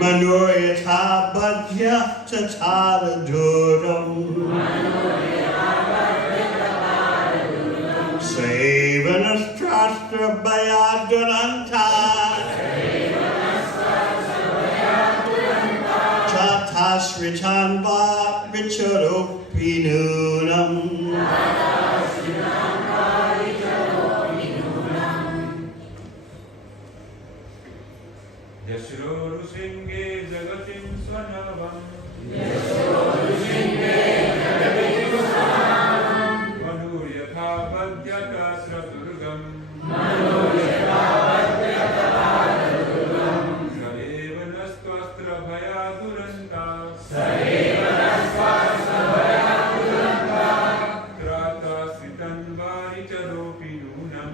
Manuriyatha Bhadya Tatara Duram Sevanastastra Bayaduranta Tatasritanva Vicharopinunam Yashrorushinge Jagatim Swanavam Manuryatha Bhadyata Sradurgam Sarevanastvastra Bhayaduranta Trata Sitan Varicharopinunam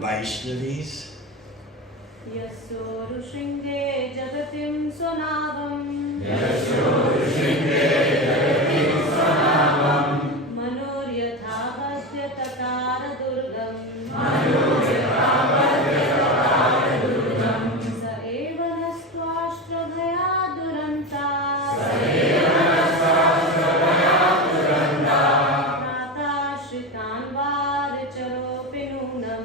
Vaishnavis. Yasorushinge Jagatim Swanavam Manuryatha Bhadyatara Durgam Saevanastvastra Bhayaduranta Shritan Varicharopinunam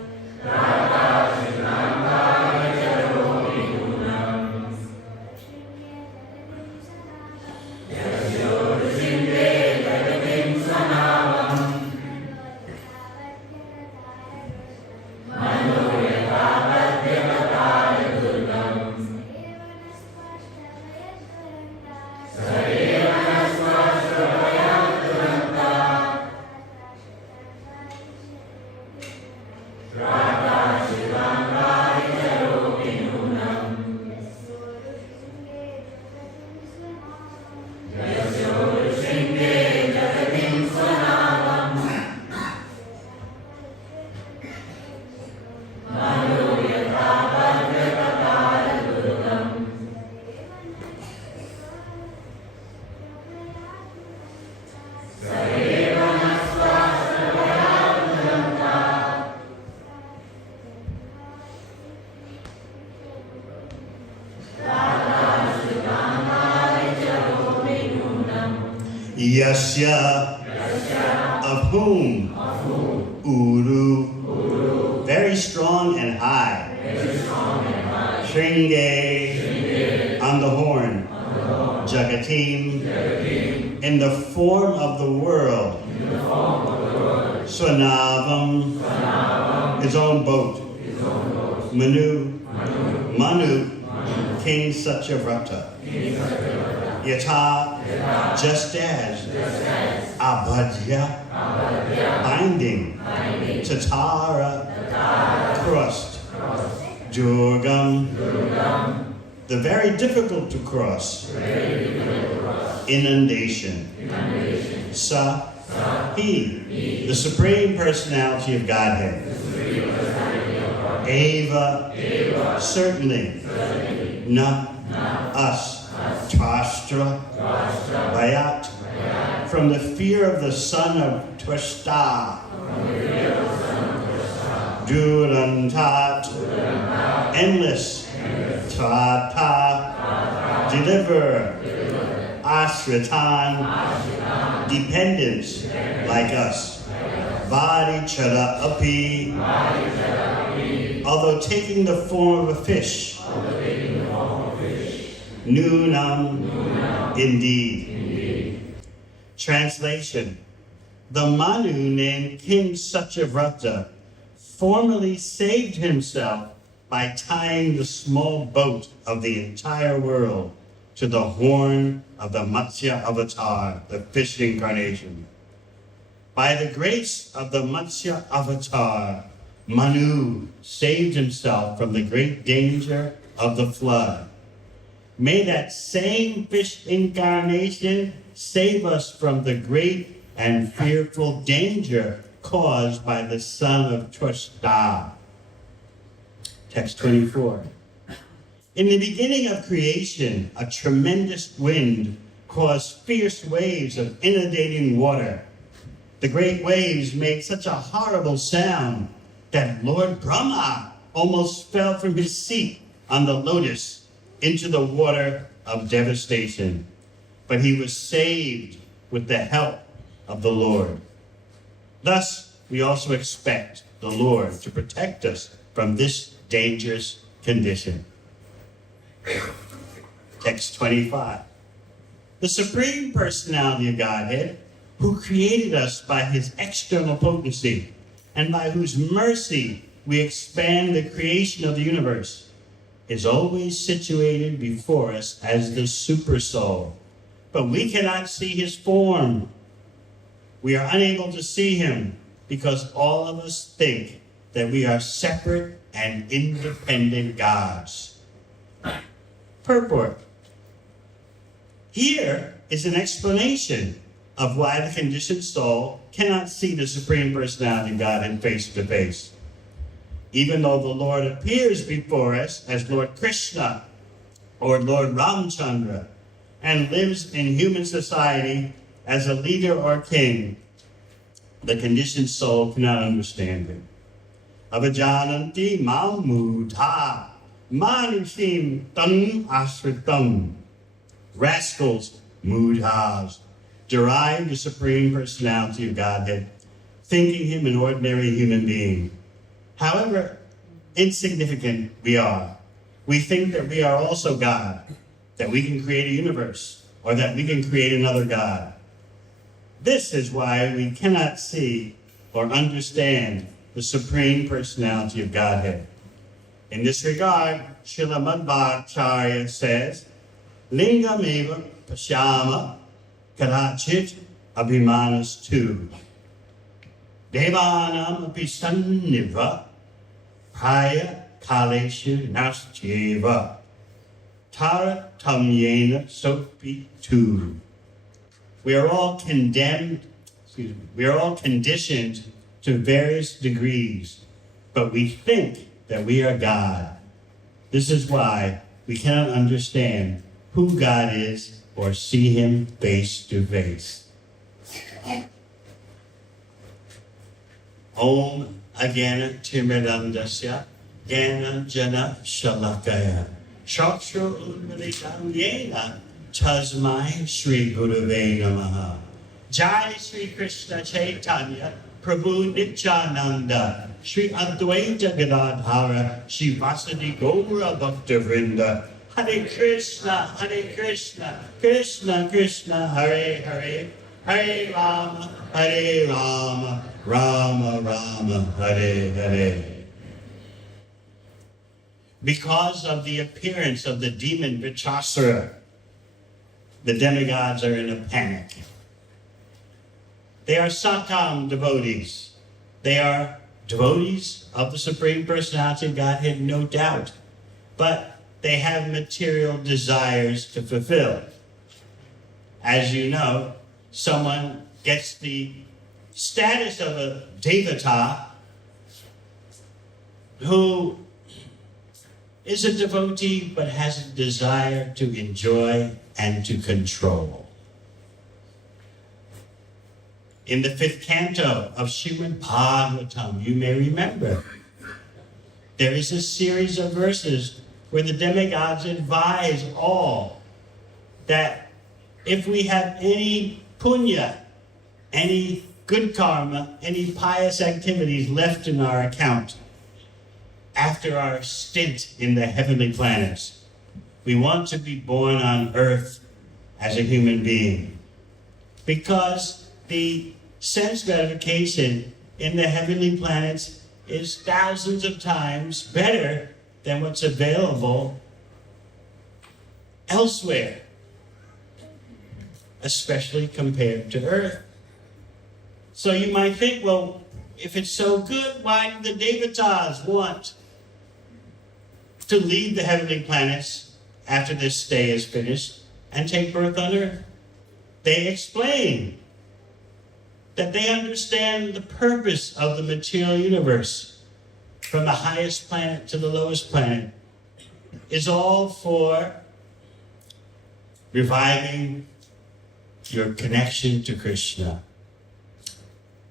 Yasya, of whom, Uru, very strong and high, Shringe, on the horn, Jagatim, in the form of the world, Swanavam, his own boat, Manu, King Satyavrata, Yata, just as, Abhadya, binding, Tatara, crossed, Durgam, the very difficult to cross, inundation, Sa, he, the Supreme Personality of Godhead, Eva, certainly, Na, us, Trust, Twastra Bayat, from the fear of the son of Twasta, Durantat, endless, Tvata, deliver, Ashritan, dependence, like us, Varichara Api, although taking the form of a fish, Nunam, indeed. Translation: the Manu named King Satyavrata formerly saved himself by tying the small boat of the entire world to the horn of the Matsya avatar, the fish incarnation. By the grace of the Matsya avatar, Manu saved himself from the great danger of the flood. May that same fish incarnation save us from the great and fearful danger caused by the son of Twasta. Text 24. In the beginning of creation, a tremendous wind caused fierce waves of inundating water. The great waves made such a horrible sound that Lord Brahma almost fell from his seat on the lotus into the water of devastation. But he was saved with the help of the Lord. Thus, we also expect the Lord to protect us from this dangerous condition. Text 25. The Supreme Personality of Godhead, who created us by his external potency, and by whose mercy we expand the creation of the universe, is always situated before us as the Supersoul. But we cannot see his form. We are unable to see him because all of us think that we are separate and independent gods. Purport. Here is an explanation of why the conditioned soul cannot see the Supreme Personality of Godhead face to face. Even though the Lord appears before us as Lord Krishna or Lord Ramchandra and lives in human society as a leader or king, the conditioned soul cannot understand him. Avajananti mamudha manushim tan asritam. Rascals, mudhas, derive the Supreme Personality of Godhead, thinking him an ordinary human being. However insignificant we are, we think that we are also God, that we can create a universe, or that we can create another God. This is why we cannot see or understand the Supreme Personality of Godhead. In this regard, Srila Madhvacharya says, Lingameva Pashyama Kadachit Abhimanas tu. Devanam Apisanniva Praya Kaleshu Nastyeva Tara Tamyena Sopi tu. We are all conditioned to various degrees, but we think that we are God. This is why we cannot understand who God is or see him face to face. Om Agana Timidandasya Gana Jana Shalakaya Shakshur Unmalitam Yena Tasmai Shri Gurave Namaha. Jai Shri Krishna Chaitanya Prabhu Nityananda Shri Advaita Gadadhara Shri Vasadi Gaura Bhakta Vrinda. Hare Krishna, Krishna Krishna, Hare Hare, Hare Rama, Rama Rama, Hare Hare. Because of the appearance of the demon Vichasura, the demigods are in a panic. They are Satam devotees. They are devotees of the Supreme Personality of Godhead, no doubt. But they have material desires to fulfill. As you know, someone gets the status of a devata who is a devotee but has a desire to enjoy and to control. In the 5th canto of Srimad Bhagavatam, you may remember, there is a series of verses where the demigods advise all that if we have any punya, any good karma, any pious activities left in our account after our stint in the heavenly planets, we want to be born on earth as a human being. Because the sense gratification in the heavenly planets is thousands of times better than what's available elsewhere, especially compared to earth. So you might think, well, if it's so good, why do the devatas want to leave the heavenly planets after this stay is finished and take birth on earth? They explain that they understand the purpose of the material universe, from the highest planet to the lowest planet, is all for reviving your connection to Krishna.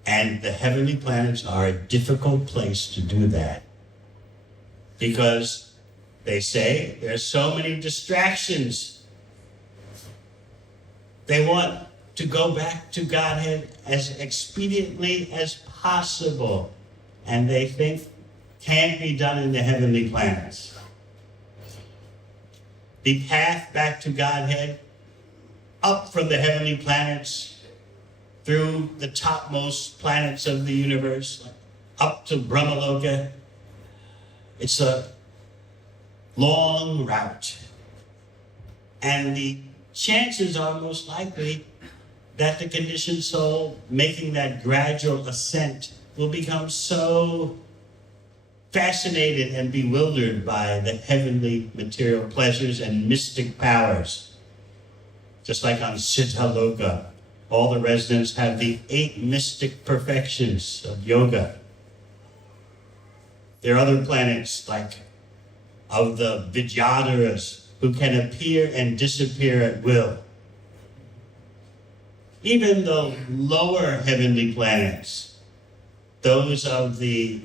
And the heavenly planets are a difficult place to do that, because they say there's so many distractions. They want to go back to Godhead as expediently as possible, and they think can't be done in the heavenly planets. The path back to Godhead, up from the heavenly planets, through the topmost planets of the universe, up to Brahmaloka, it's a long route. And the chances are most likely that the conditioned soul making that gradual ascent will become so fascinated and bewildered by the heavenly material pleasures and mystic powers. Just like on Siddhaloka, all the residents have the 8 mystic perfections of yoga. There are other planets like of the Vidyadharas who can appear and disappear at will. Even the lower heavenly planets, those of the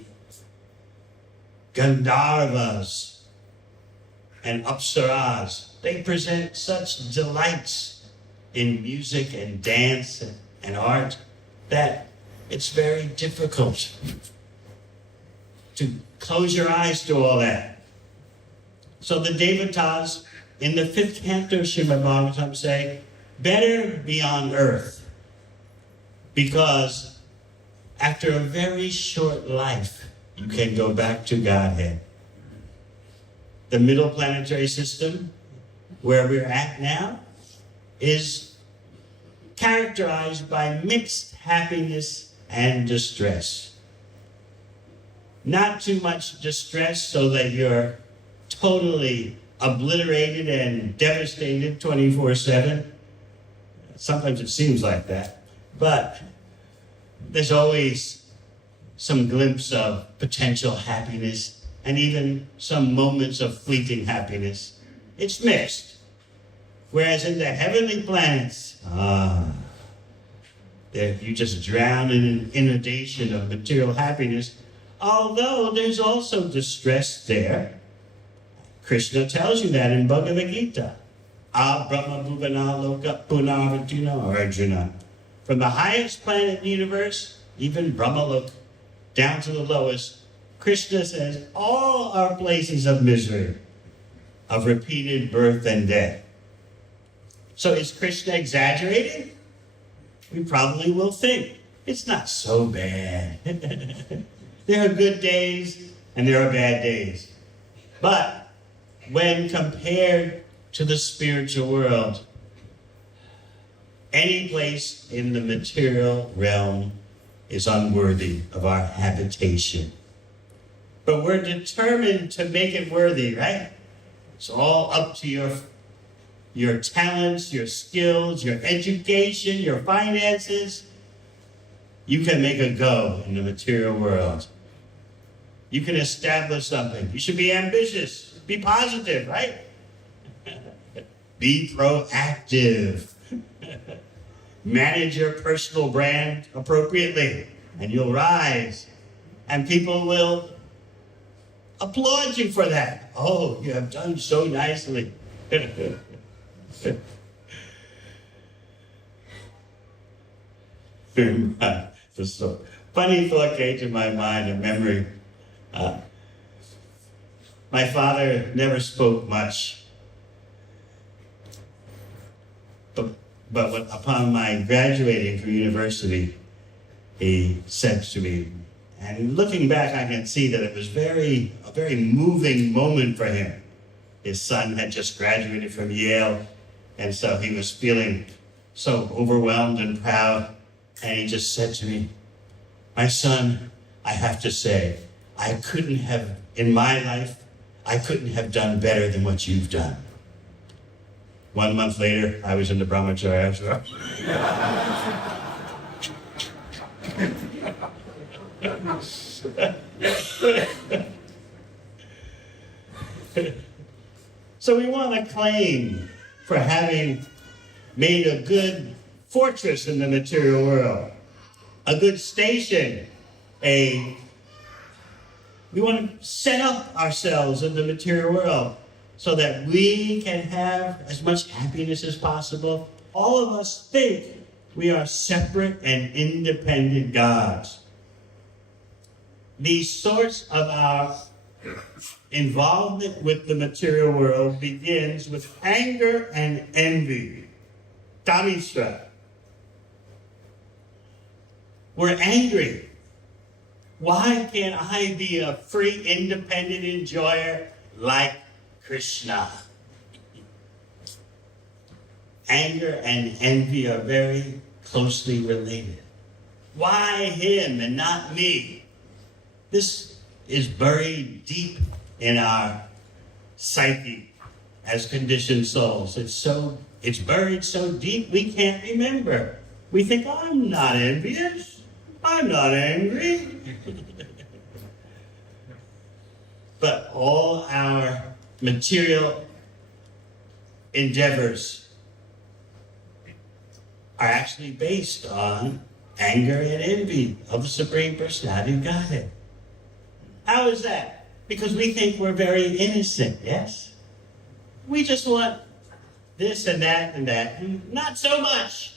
Gandharvas and Apsaras, they present such delights in music and dance and art that it's very difficult to close your eyes to all that. So the devatas in the 5th canto of Srimad Bhagavatam say, better be on earth, because after a very short life, you can go back to Godhead. The middle planetary system, where we're at now, is characterized by mixed happiness and distress. Not too much distress so that you're totally obliterated and devastated 24/7. Sometimes it seems like that, but there's always some glimpse of potential happiness and even some moments of fleeting happiness. It's mixed. Whereas in the heavenly planets, you just drown in an inundation of material happiness, although there's also distress there. Krishna tells you that in Bhagavad Gita. Brahma Bhuvana Loka Punarjuna Arjuna. From the highest planet in the universe, even Brahmaloka, down to the lowest, Krishna says all are places of misery, of repeated birth and death. So is Krishna exaggerating? We probably will think it's not so bad. There are good days and there are bad days. But when compared to the spiritual world, any place in the material realm is unworthy of our habitation. But we're determined to make it worthy, right? It's all up to your talents, your skills, your education, your finances. You can make a go in the material world. You can establish something. You should be ambitious. Be positive, right? Be proactive. Manage your personal brand appropriately, and you'll rise. And people will applaud you for that. Oh, you have done so nicely. Just a funny thought came to my mind, a memory. My father never spoke much. But upon my graduating from university, he said to me, and looking back, I can see that it was a very moving moment for him. His son had just graduated from Yale, and so he was feeling so overwhelmed and proud. And he just said to me, my son, I have to say, in my life, I couldn't have done better than what you've done. 1 month later, I was in the brahmacharya ashram. So we want to claim for having made a good fortress in the material world, a good station, we want to set up ourselves in the material world so that we can have as much happiness as possible. All of us think we are separate and independent gods. The source of our involvement with the material world begins with anger and envy. Tamishra. We're angry. Why can't I be a free, independent enjoyer like Krishna? Anger and envy are very closely related. Why him and not me? This is buried deep in our psyche as conditioned souls. It's buried so deep we can't remember. We think, I'm not envious. I'm not angry. But all our material endeavors are actually based on anger and envy of the Supreme Personality of Godhead. How is that? Because we think we're very innocent, yes? We just want this and that and that, and not so much.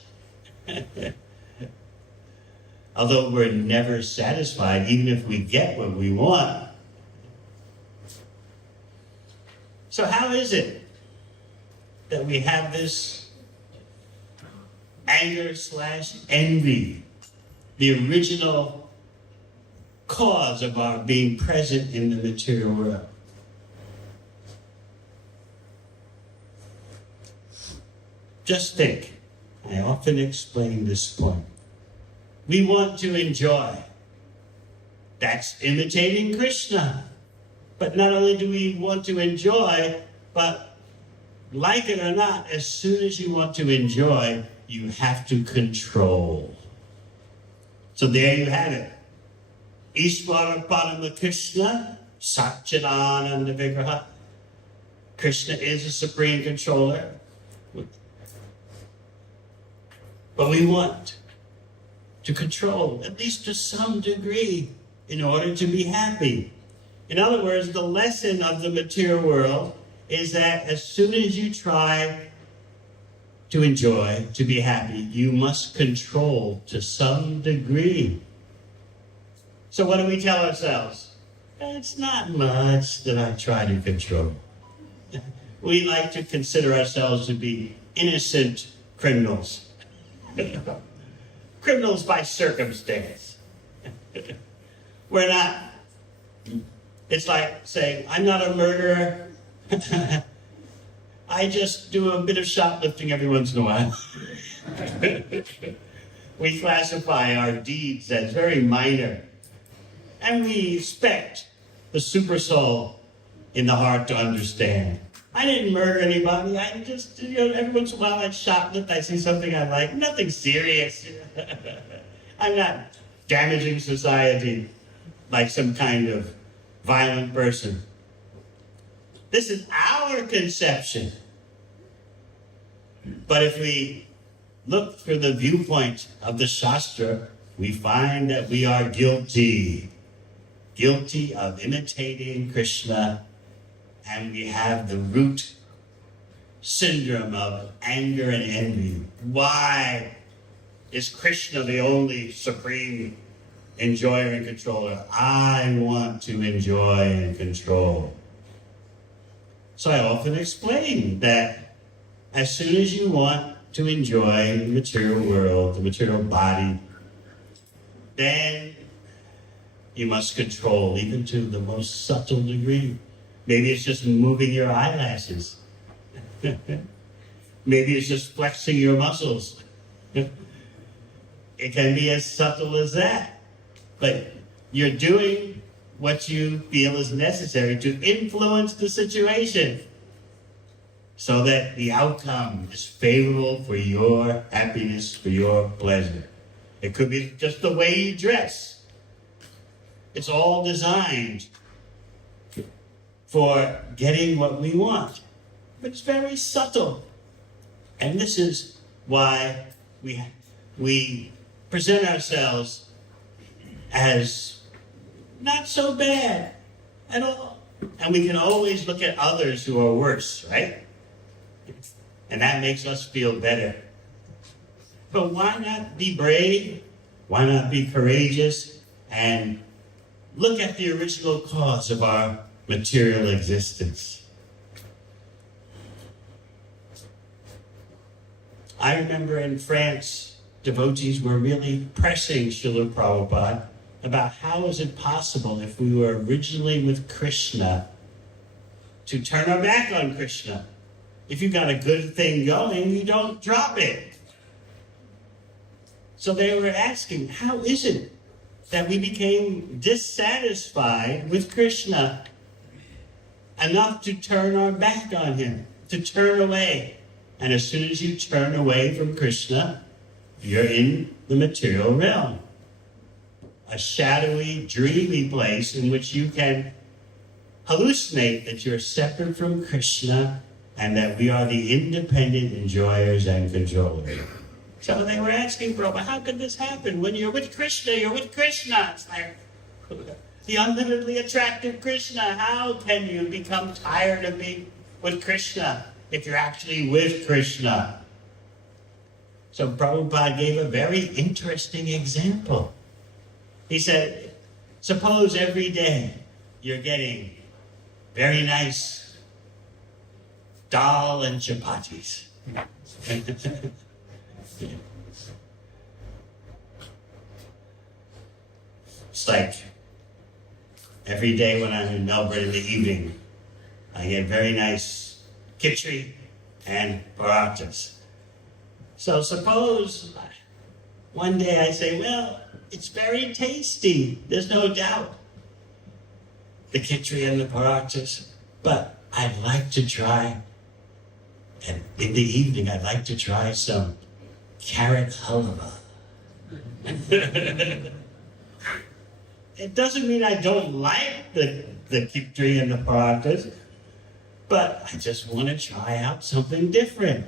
Although we're never satisfied, even if we get what we want. So how is it that we have this anger/envy, the original cause of our being present in the material world? Just think. I often explain this point. We want to enjoy. That's imitating Krishna. But not only do we want to enjoy, but like it or not, as soon as you want to enjoy, you have to control. So there you have it. Ishvara Parama Krishna, Satchidananda Vigraha. Krishna is a supreme controller. But we want to control, at least to some degree, in order to be happy. In other words, the lesson of the material world is that as soon as you try to enjoy, to be happy, you must control to some degree. So what do we tell ourselves? It's not much that I try to control. We like to consider ourselves to be innocent criminals. Criminals by circumstance. We're not. It's like saying, I'm not a murderer. I just do a bit of shoplifting every once in a while. We classify our deeds as very minor. And we expect the super soul in the heart to understand. I didn't murder anybody. I just, every once in a while I'd shoplift. I see something I like. Nothing serious. I'm not damaging society like some kind of violent person. This is our conception. But if we look through the viewpoint of the Shastra, we find that we are guilty of imitating Krishna, and we have the root syndrome of anger and envy. Why is Krishna the only supreme enjoyer and controller? I want to enjoy and control. So I often explain that as soon as you want to enjoy the material world, the material body, then you must control, even to the most subtle degree. Maybe it's just moving your eyelashes. Maybe it's just flexing your muscles. It can be as subtle as that. But you're doing what you feel is necessary to influence the situation so that the outcome is favorable for your happiness, for your pleasure. It could be just the way you dress. It's all designed for getting what we want. But it's very subtle. And this is why we present ourselves as not so bad at all. And we can always look at others who are worse, right? And that makes us feel better. But why not be brave? Why not be courageous and look at the original cause of our material existence? I remember in France, devotees were really pressing Srila Prabhupada about how is it possible if we were originally with Krishna to turn our back on Krishna. If you've got a good thing going, you don't drop it. So they were asking, how is it that we became dissatisfied with Krishna enough to turn our back on him, to turn away? And as soon as you turn away from Krishna, you're in the material realm. A shadowy, dreamy place in which you can hallucinate that you're separate from Krishna and that we are the independent enjoyers and controllers. So they were asking Prabhupada, how could this happen? When you're with Krishna, you're with Krishna. It's like the unlimitedly attractive Krishna. How can you become tired of being with Krishna if you're actually with Krishna? So Prabhupada gave a very interesting example. He said, suppose every day you're getting very nice dal and chapatis. It's like every day when I'm in Melbourne in the evening, I get very nice khichdi and parathas. So suppose one day I say, well, it's very tasty, there's no doubt, the khichdi and the parathas, but I'd like to try, and in the evening I'd like to try some carrot halwa. It doesn't mean I don't like the khichdi and the parathas, but I just want to try out something different.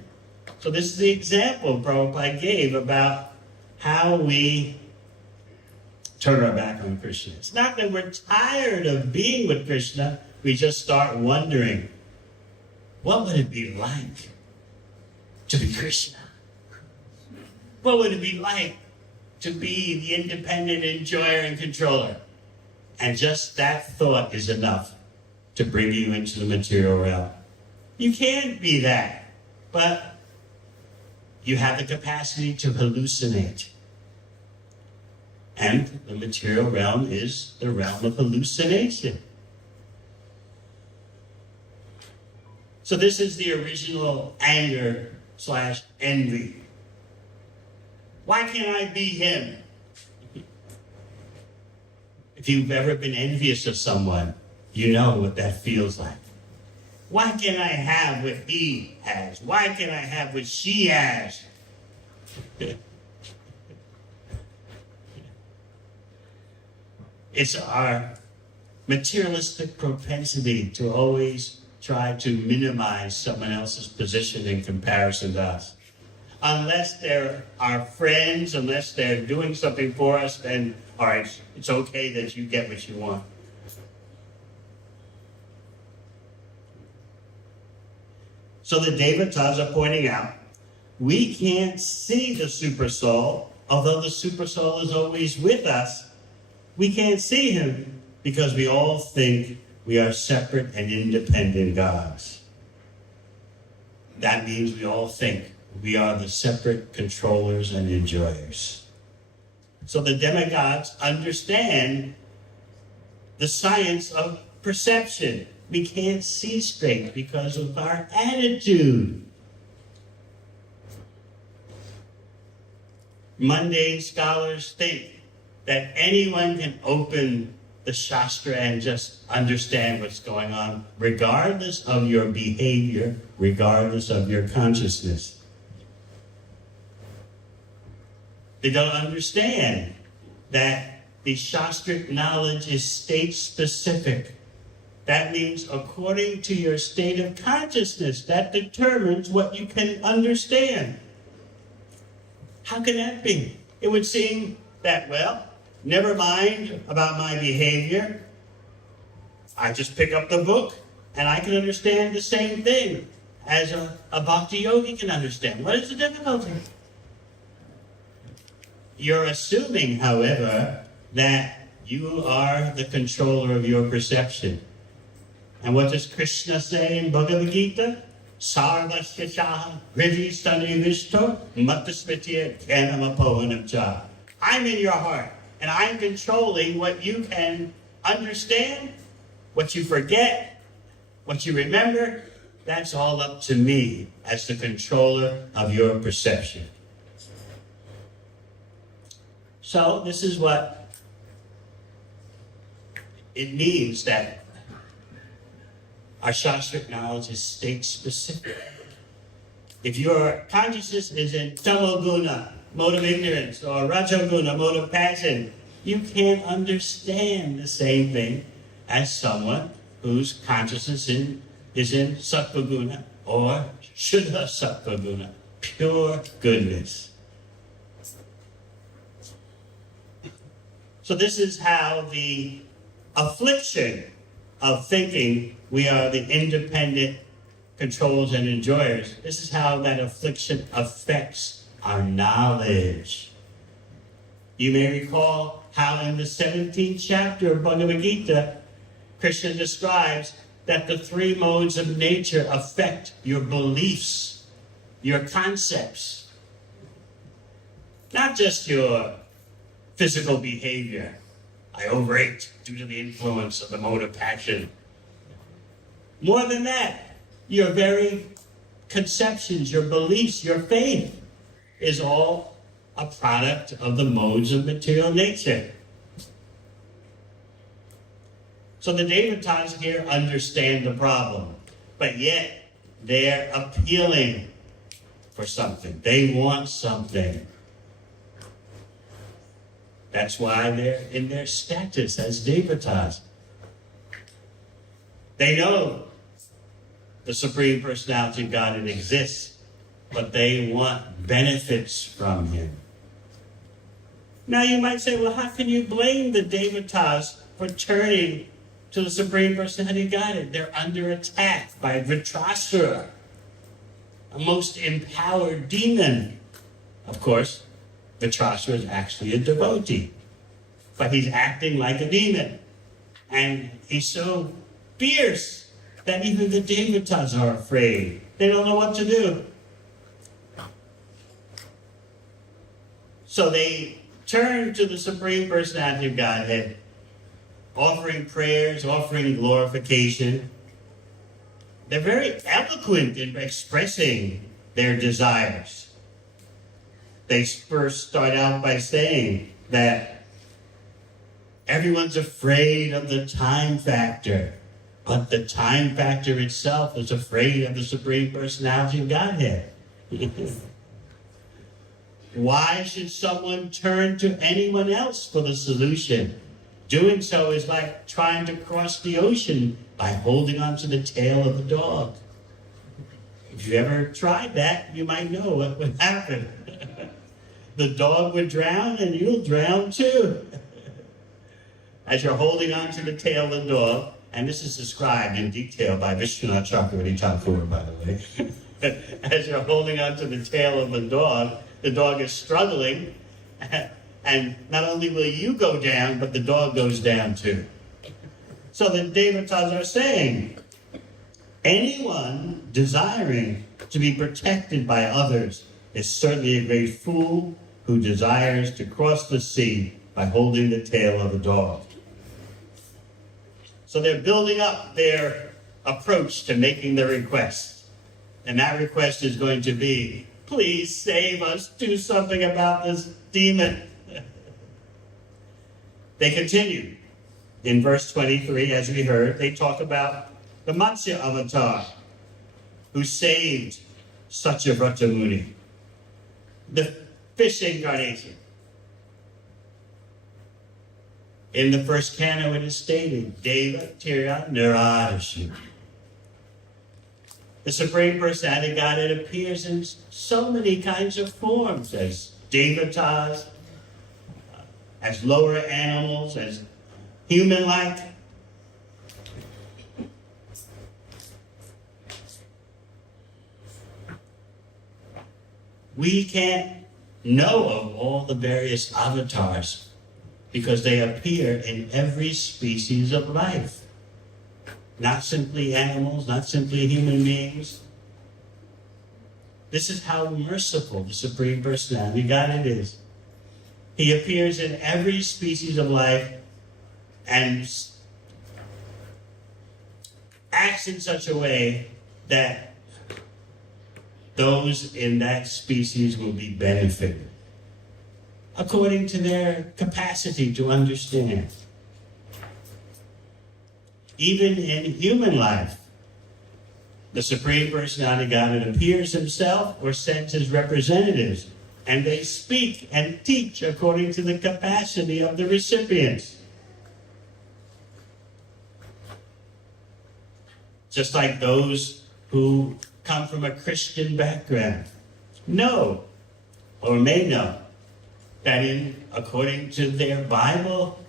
So this is the example Prabhupada gave about how we turn our back on Krishna. It's not that we're tired of being with Krishna, we just start wondering, what would it be like to be Krishna? What would it be like to be the independent enjoyer and controller? And just that thought is enough to bring you into the material realm. You can't be that, but you have the capacity to hallucinate. And the material realm is the realm of hallucination. So this is the original anger/envy. Why can't I be him? If you've ever been envious of someone, you know what that feels like. Why can't I have what he has? Why can't I have what she has? It's our materialistic propensity to always try to minimize someone else's position in comparison to us. unless they're our friends, unless they're doing something for us, then, all right, it's okay that you get what you want. So the Devatas are pointing out, we can't see the super soul, although the super soul is always with us. We can't see him because we all think we are separate and independent gods. That means we all think we are the separate controllers and enjoyers. So the demigods understand the science of perception. We can't see straight because of our attitude. Mundane scholars think that anyone can open the Shastra and just understand what's going on, regardless of your behavior, regardless of your consciousness. They don't understand that the Shastric knowledge is state-specific. That means according to your state of consciousness, that determines what you can understand. How can that be? It would seem that, well, never mind about my behavior. I just pick up the book and I can understand the same thing as a bhakti yogi can understand. What is the difficulty? You're assuming, however, that you are the controller of your perception. And what does Krishna say in Bhagavad Gita? Sarvasya shaha hridistani vishto matasmitya jnanamapohanam cha. I'm in your heart, and I'm controlling what you can understand, what you forget, what you remember. That's all up to me as the controller of your perception. So this is what it means that our Shastric knowledge is state-specific. If your consciousness is in tamoguna, mode of ignorance, or rajoguna, mode of passion, you can't understand the same thing as someone whose consciousness is in sattvaguna or shuddha sattvaguna, pure goodness. So this is how the affliction of thinking we are the independent controllers and enjoyers, this is how that affliction affects our knowledge. You may recall how in the 17th chapter of Bhagavad Gita, Krishna describes that the three modes of nature affect your beliefs, your concepts. Not just your physical behavior. I overate due to the influence of the mode of passion. More than that, your very conceptions, your beliefs, your faith is all a product of the modes of material nature. So the Devatas here understand the problem, but yet they're appealing for something. They want something. That's why they're in their status as Devatas. They know the Supreme Personality of Godhead exists, but they want benefits from him. Now you might say, well, how can you blame the Devatas for turning to the Supreme Personality of Godhead? They're under attack by Vritrasura, a most empowered demon. Of course, Vritrasura is actually a devotee, but he's acting like a demon. And he's so fierce that even the Devatas are afraid. They don't know what to do. So they turn to the Supreme Personality of Godhead, offering prayers, offering glorification. They're very eloquent in expressing their desires. They first start out by saying that everyone's afraid of the time factor, but the time factor itself is afraid of the Supreme Personality of Godhead. Why should someone turn to anyone else for the solution? Doing so is like trying to cross the ocean by holding onto the tail of the dog. If you ever tried that, you might know what would happen. The dog would drown and you'll drown too. As you're holding on to the tail of the dog, and this is described in detail by Vishwanath Chakravarti Thakur, by the way. As you're holding on to the tail of the dog is struggling, and not only will you go down, but the dog goes down too. So the Devatas are saying, anyone desiring to be protected by others is certainly a great fool who desires to cross the sea by holding the tail of a dog. So they're building up their approach to making the request. And that request is going to be, please save us, do something about this demon. They continue. In verse 23, as we heard, they talk about the Matsya avatar who saved Satyavrata Muni, the fish incarnation. In the first canto, it is stated, Deva Tira Niradashu. The Supreme Personality Godhead appears in so many kinds of forms, as Devatas, as lower animals, as human-like. We can't know of all the various avatars because they appear in every species of life. Not simply animals, not simply human beings. This is how merciful the Supreme Personality Godhead is. He appears in every species of life and acts in such a way that those in that species will be benefited according to their capacity to understand. Even in human life, the Supreme Personality Godhead appears himself or sends his representatives, and they speak and teach according to the capacity of the recipients. Just like those who come from a Christian background know or may know that according to their Bible,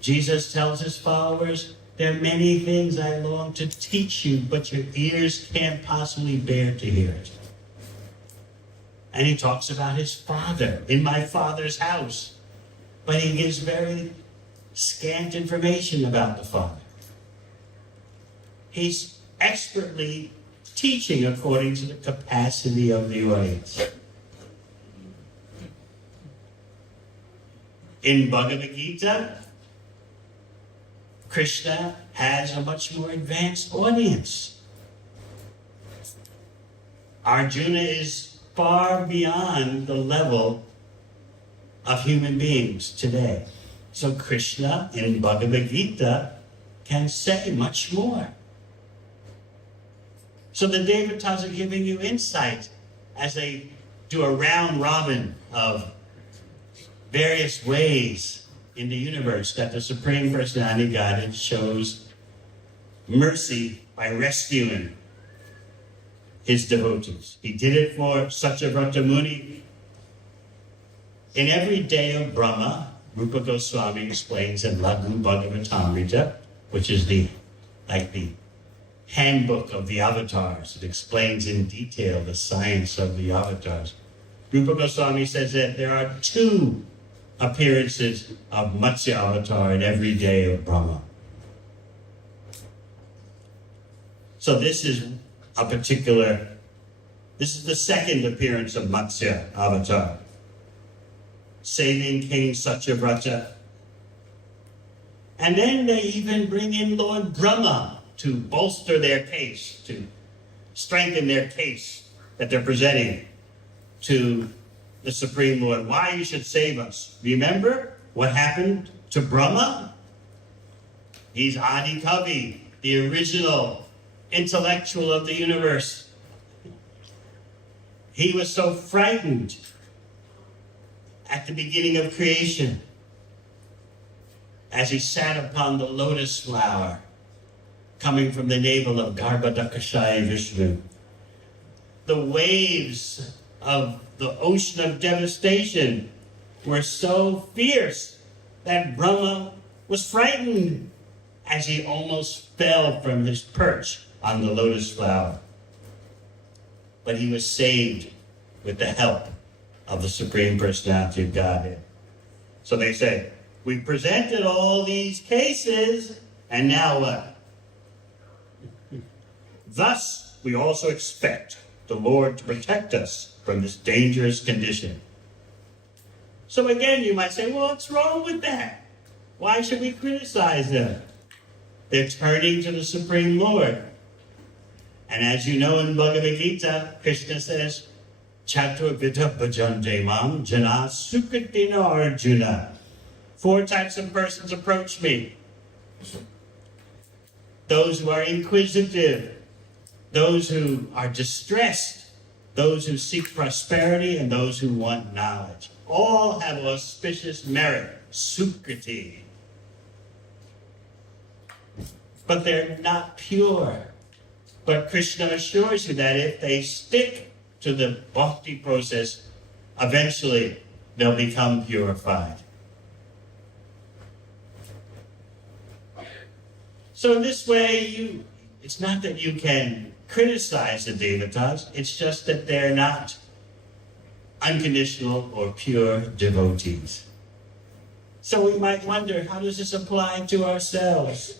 Jesus tells his followers, there are many things I long to teach you, but your ears can't possibly bear to hear it. And he talks about his Father, in my Father's house. But he gives very scant information about the Father. He's expertly teaching according to the capacity of the audience. In Bhagavad Gita, Krishna has a much more advanced audience. Arjuna is far beyond the level of human beings today. So Krishna in Bhagavad Gita can say much more. So the Devatas are giving you insight as they do a round robin of various ways in the universe that the Supreme Personality Godhead shows mercy by rescuing his devotees. He did it for Satyavrata Muni. In every day of Brahma, Rupa Goswami explains in Laghu Bhagavatamrita, which is the handbook of the avatars. It explains in detail the science of the avatars. Rupa Goswami says that there are 2 appearances of Matsya avatar in every day of Brahma. So this is the second appearance of Matsya avatar, saving King Satyavrata. And then they even bring in Lord Brahma to bolster their case, to strengthen their case that they're presenting to the Supreme Lord, why you should save us. Remember what happened to Brahma? He's Adi Kavi, the original intellectual of the universe. He was so frightened at the beginning of creation as he sat upon the lotus flower coming from the navel of Garbhodakashaya Vishnu. the waves of the ocean of devastation were so fierce that Brahma was frightened as he almost fell from his perch on the lotus flower. But he was saved with the help of the Supreme Personality of Godhead. So they say, we presented all these cases, and now what? Thus, we also expect the Lord to protect us from this dangerous condition. So again, you might say, well, what's wrong with that? Why should we criticize them? They're turning to the Supreme Lord. And as you know in Bhagavad Gita, Krishna says, Chaturvita bhajante mam jana sukatina arjuna. 4 types of persons approach me. Those who are inquisitive, those who are distressed, those who seek prosperity, and those who want knowledge. All have auspicious merit, sukriti. But they're not pure. But Krishna assures you that if they stick to the bhakti process, eventually they'll become purified. So in this way, it's not that you can criticize the devatas, it's just that they're not unconditional or pure devotees. So we might wonder, how does this apply to ourselves?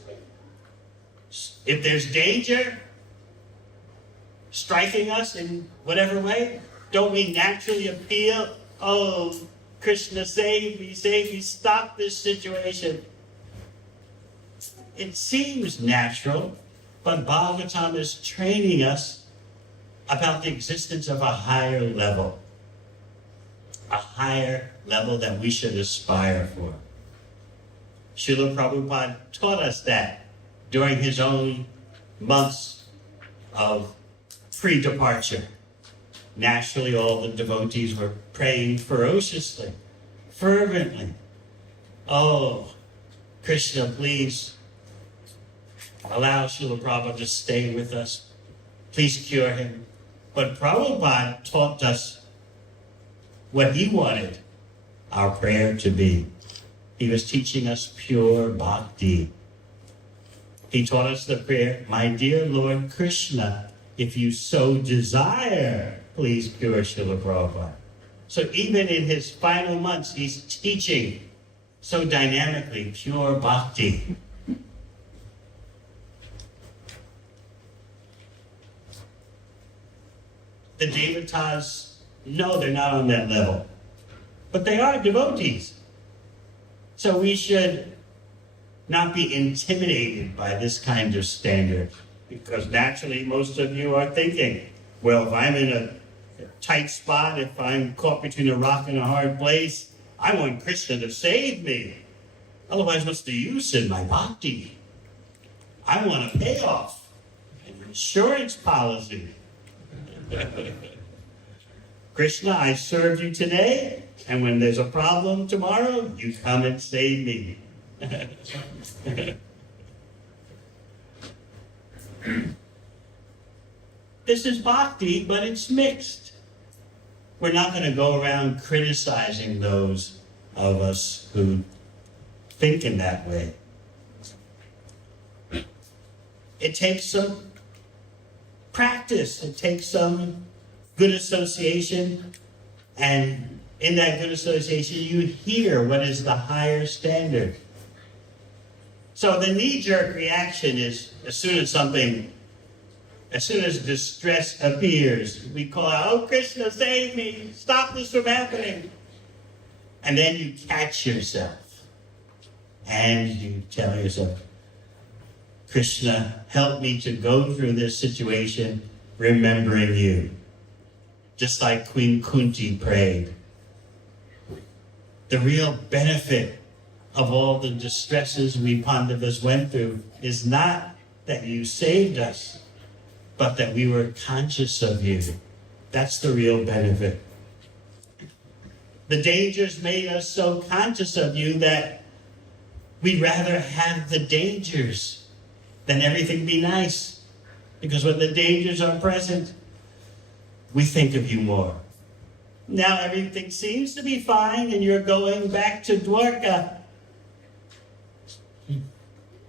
If there's danger striking us in whatever way, don't we naturally appeal, oh, Krishna, save me, stop this situation? It seems natural, but Bhagavatam is training us about the existence of a higher level that we should aspire for. Srila Prabhupada taught us that during his own months of pre-departure. Naturally, all the devotees were praying ferociously, fervently. Oh, Krishna, please allow Srila Prabhupada to stay with us. Please cure him. But Prabhupada taught us what he wanted our prayer to be. He was teaching us pure bhakti. He taught us the prayer, my dear Lord Krishna, if you so desire, please cure Srila Prabhupada. So even in his final months, he's teaching so dynamically pure bhakti. The devatas, no, they're not on that level. But they are devotees. So we should not be intimidated by this kind of standard. Because naturally, most of you are thinking, well, if I'm in a tight spot, if I'm caught between a rock and a hard place, I want Krishna to save me. Otherwise, what's the use in my bhakti? I want a payoff, an insurance policy. Krishna, I served you today, and when there's a problem tomorrow, you come and save me. This is bhakti, but it's mixed. We're not going to go around criticizing those of us who think in that way. It takes some practice. It takes some good association. And in that good association, you hear what is the higher standard. So the knee-jerk reaction is as soon as distress appears, we call out, oh, Krishna, save me, stop this from happening. And then you catch yourself and you tell yourself, Krishna, help me to go through this situation remembering you. Just like Queen Kunti prayed. The real benefit of all the distresses we Pandavas went through is not that you saved us, but that we were conscious of you. That's the real benefit. The dangers made us so conscious of you that we'd rather have the dangers than everything be nice. Because when the dangers are present, we think of you more. Now everything seems to be fine and you're going back to Dwarka.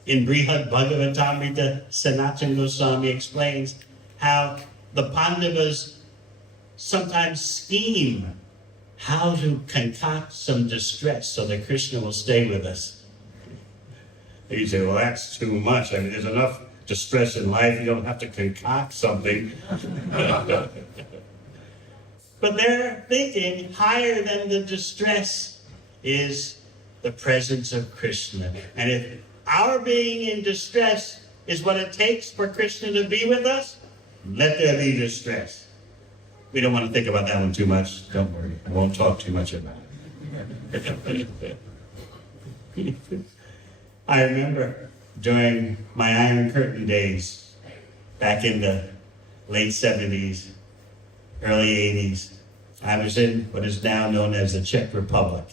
In Brihad Bhagavatamrita, Sanatana Goswami explains how the Pandavas sometimes scheme how to concoct some distress so that Krishna will stay with us. And you say, well, that's too much. I mean, there's enough distress in life. You don't have to concoct something. But they're thinking higher than the distress is the presence of Krishna. And if our being in distress is what it takes for Krishna to be with us, let there be distress. We don't want to think about that one too much. Don't worry. I won't talk too much about it. I remember during my Iron Curtain days, back in the late 70s, early 80s, I was in what is now known as the Czech Republic.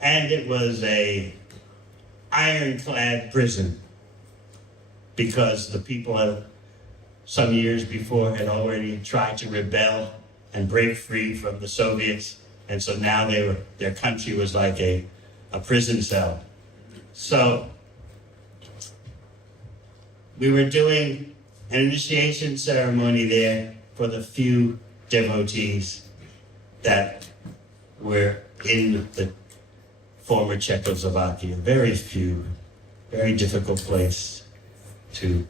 And it was a ironclad prison because the people some years before had already tried to rebel and break free from the Soviets. And so now their country was like a prison cell. So we were doing an initiation ceremony there for the few devotees that were in the former Czechoslovakia. Very few, very difficult place to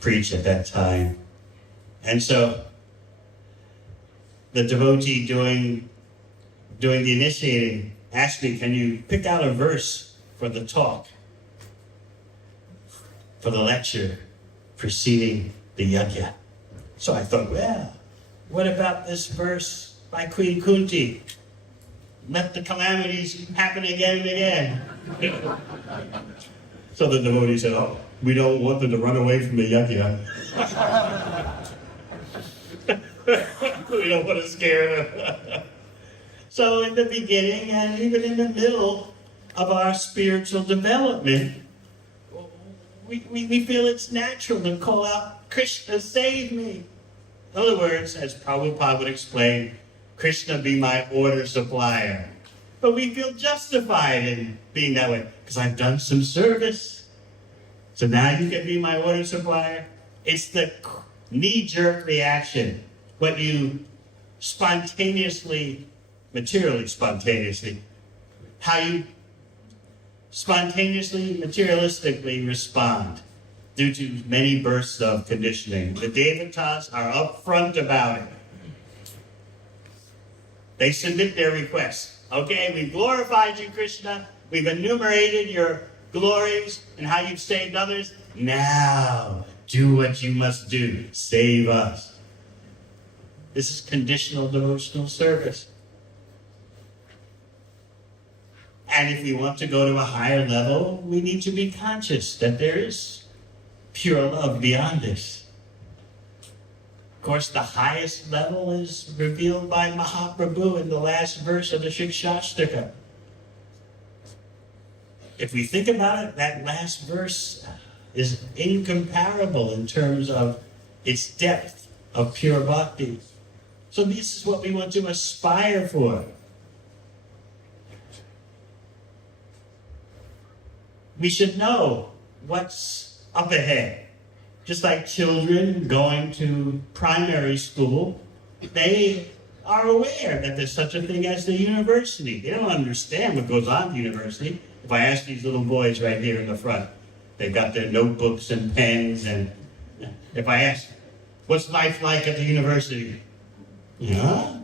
preach at that time. And so the devotee doing the initiating asked me, can you pick out a verse for the talk, for the lecture preceding the yajna? So I thought, well, what about this verse by Queen Kunti? Let the calamities happen again and again. So the devotee said, oh, we don't want them to run away from the yajna. We don't want to scare them. So in the beginning and even in the middle of our spiritual development, we feel it's natural to call out, Krishna, save me. In other words, as Prabhupada would explain, Krishna be my order supplier. But we feel justified in being that way because I've done some service. So now you can be my order supplier. It's the knee-jerk reaction. What you how you spontaneously, materialistically respond due to many bursts of conditioning. The Devatas are upfront about it. They submit their requests. Okay, we've glorified you, Krishna. We've enumerated your glories and how you've saved others. Now, do what you must do. Save us. This is conditional devotional service. And if we want to go to a higher level, we need to be conscious that there is pure love beyond this. Of course, the highest level is revealed by Mahaprabhu in the last verse of the Shikshashtaka. If we think about it, that last verse is incomparable in terms of its depth of pure bhakti. So this is what we want to aspire for. We should know what's up ahead. Just like children going to primary school, they are aware that there's such a thing as the university. They don't understand what goes on at the university. If I ask these little boys right here in the front, they've got their notebooks and pens, and if I ask, what's life like at the university? Yeah?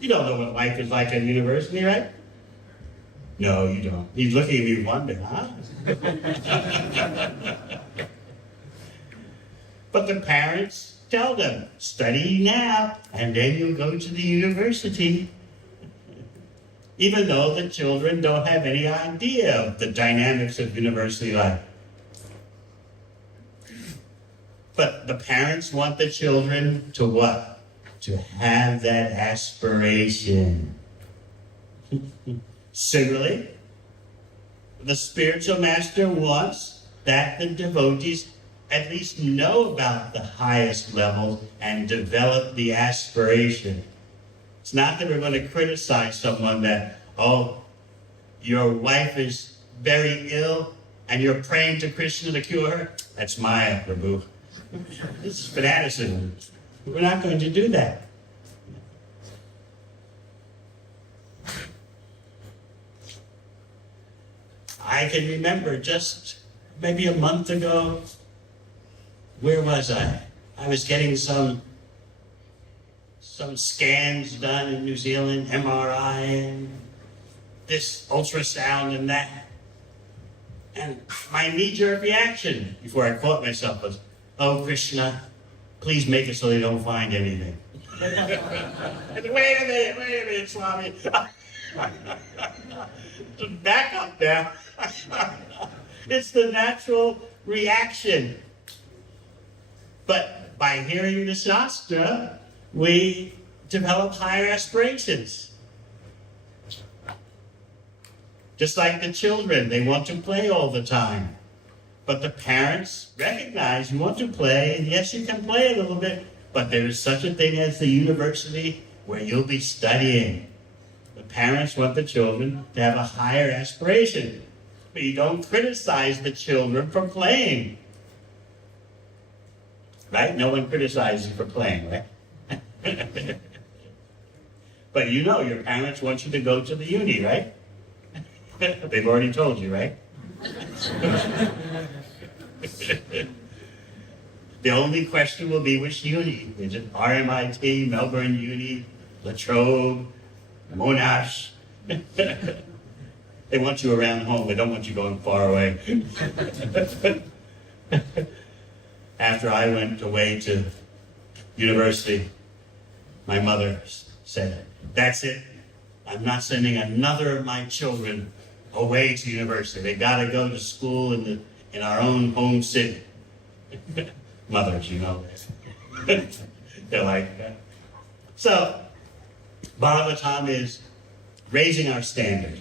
You don't know what life is like at university, right? No, you don't. He's looking at me wondering, huh? But the parents tell them, study now, and then you'll go to the university. Even though the children don't have any idea of the dynamics of university life. But the parents want the children to what? To have that aspiration. Similarly, the spiritual master wants that the devotees at least know about the highest levels and develop the aspiration. It's not that we're going to criticize someone that, oh, your wife is very ill and you're praying to Krishna to cure her. That's Maya, Prabhu. This is fanaticism. We're not going to do that. I can remember just maybe a month ago, where was I? I was getting some scans done in New Zealand, MRI, and this ultrasound and that. And my knee-jerk reaction before I caught myself was, oh, Krishna, please make it so they don't find anything. I said, wait a minute, Swami. Back up now. It's the natural reaction. But by hearing the Shastra, we develop higher aspirations. Just like the children, they want to play all the time. But the parents recognize you want to play, and yes, you can play a little bit, but there is such a thing as the university where you'll be studying. The parents want the children to have a higher aspiration. But you don't criticize the children for playing. Right? No one criticizes you for playing, right? But you know your parents want you to go to the uni, right? They've already told you, right? The only question will be which uni. Is it RMIT, Melbourne Uni, La Trobe, Monash? They want you around home. They don't want you going far away. After I went away to university, my mother said, that's it. I'm not sending another of my children away to university. They got to go to school in our own home city. Mothers, you know. They're like that. So, Bhagavatam is raising our standard.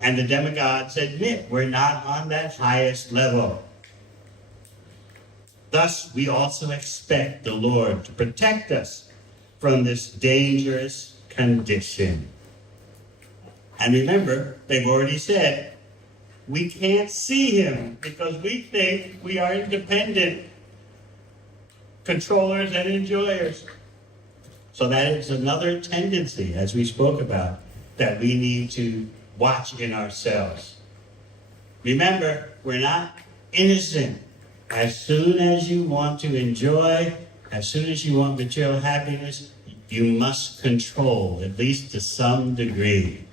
And the demigods admit we're not on that highest level. Thus, we also expect the Lord to protect us from this dangerous condition. And remember, they've already said, we can't see him because we think we are independent controllers and enjoyers. So that is another tendency, as we spoke about, that we need to watch in ourselves. Remember, we're not innocent. As soon as you want to enjoy, as soon as you want material happiness, you must control, at least to some degree.